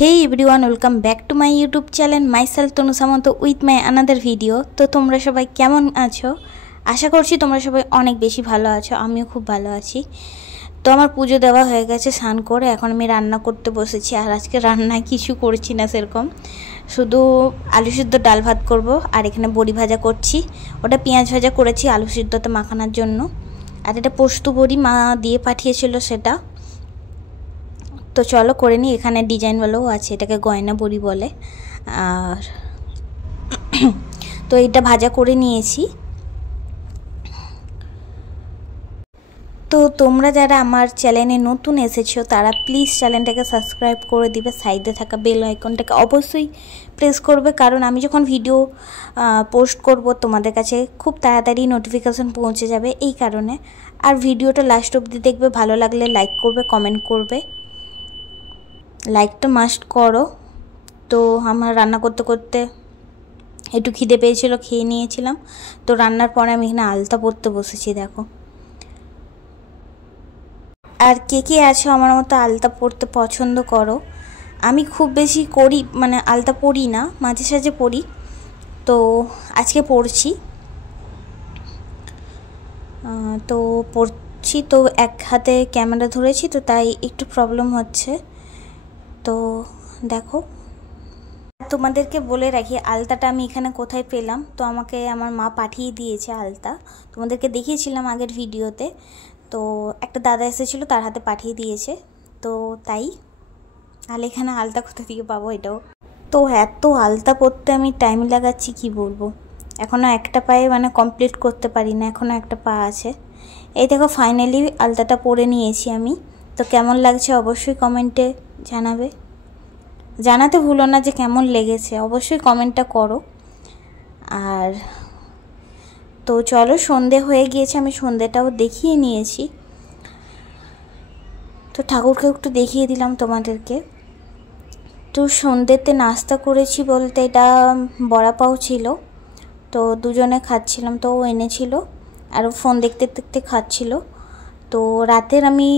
Hey everyone, welcome back to my YouTube channel. Myself Tonu Samanto with my another video. তো তোমরা সবাই কেমন আছো? আশা করছি তোমরা সবাই অনেক বেশি ভালো আছো। আমিও খুব ভালো আছি। তো আমার পুজো দেওয়া হয়ে গেছে স্নান করে, এখন আমি রান্না করতে বসেছি। আর আজকে রান্না কিছু করছি না সেরকম, শুধু আলু সিদ্ধ ডাল ভাত করব। আর এখানে বড়ি ভাজা করছি, ওটা পেঁয়াজ ভাজা করেছি আলু সিদ্ধতে মাখানোর জন্য। আর এটা পোস্ত বড়ি মা দিয়ে পাঠিয়েছিল সেটা। তো চলো করে নিই। এখানে ডিজাইনওয়ালাও আছে, এটাকে গয়না বড়ি বলে। আর তো এটা ভাজা করে নিয়েছি। তো তোমরা যারা আমার চ্যানেলে নতুন এসেছো তারা প্লিজ চ্যানেলটাকে সাবস্ক্রাইব করে দিবে, সাইডে থাকা বেল আইকনটাকে অবশ্যই প্রেস করবে, কারণ আমি যখন ভিডিও পোস্ট করব তোমাদের কাছে খুব তাড়াতাড়ি নোটিফিকেশন পৌঁছে যাবে এই কারণে। আর ভিডিওটা লাস্ট অবধি দেখবে, ভালো লাগলে লাইক করবে, কমেন্ট করবে। লাইকটা মাস্ট করো। তো আমার রান্না করতে করতে একটু খিদে পেয়েছিল, খেয়ে নিয়েছিলাম। তো রান্নার পরে আমি এখানে আলতা পরতে বসেছি, দেখো। আর কে কে আছো আমার মতো আলতা পরতে পছন্দ করো? আমি খুব বেশি করি, মানে আলতা পরি না, মাঝে সাঝে পরি। তো আজকে পরছি। তো পরছি, তো এক হাতে ক্যামেরা ধরেছি, তো তাই একটু প্রবলেম হচ্ছে। তো দেখো, তোমাদেরকে বলে রাখি আলতাটা আমি এখানে কোথায় পেলাম। তো আমাকে আমার মা পাঠিয়ে দিয়েছে আলতা, তোমাদেরকে দেখিয়েছিলাম আগের ভিডিওতে। তো একটা দাদা এসেছিলো, তার হাতে পাঠিয়ে দিয়েছে। তো তাই তাহলে এখানে আলতা কোথা থেকে পাবো এটাও। তো এত আলতা পরতে আমি টাইম লাগাচ্ছি কি বলবো। এখনও একটা পায়ে মানে কমপ্লিট করতে পারি না, এখনও একটা পা আছে। এই দেখো ফাইনালি আলতাটা পরে নিয়েছি আমি। তো কেমন লাগছে অবশ্যই কমেন্টে জানাবে। জানাতে ভুলো না যে কেমন লেগেছে, অবশ্যই কমেন্টটা করো। আর তো চলো, সন্ধে হয়ে গিয়েছে, আমি সন্ধেটাও দেখিয়ে নিয়েছি। তো ঠাকুরকে একটু দেখিয়ে দিলাম তোমাদেরকে। তো সন্ধেতে নাস্তা করেছি বলতে এটা বড়া পাও ছিল, তো দুজনে খাচ্ছিলাম। তো ও এনেছিল আর ফোন দেখতে দেখতে খাচ্ছিল। তো রাতের আমি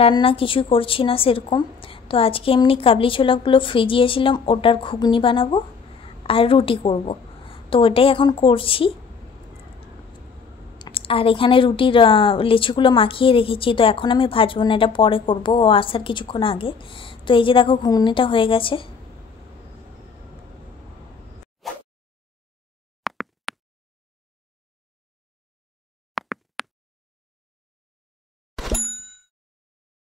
রান্না কিছুই করছি না সেরকম। তো আজকে এমনি কাবলি ছোলাগুলো ভিজিয়েছিলাম, ওটার ঘুগনি বানাবো আর রুটি করব। তো ওটাই এখন করছি। আর এখানে রুটির লেচিগুলো মাখিয়ে রেখেছি, তো এখন আমি ভাজবো না, এটা পরে করব, ও আসার কিছুক্ষণ আগে। তো এই যে দেখো ঘুগনিটা হয়ে গেছে।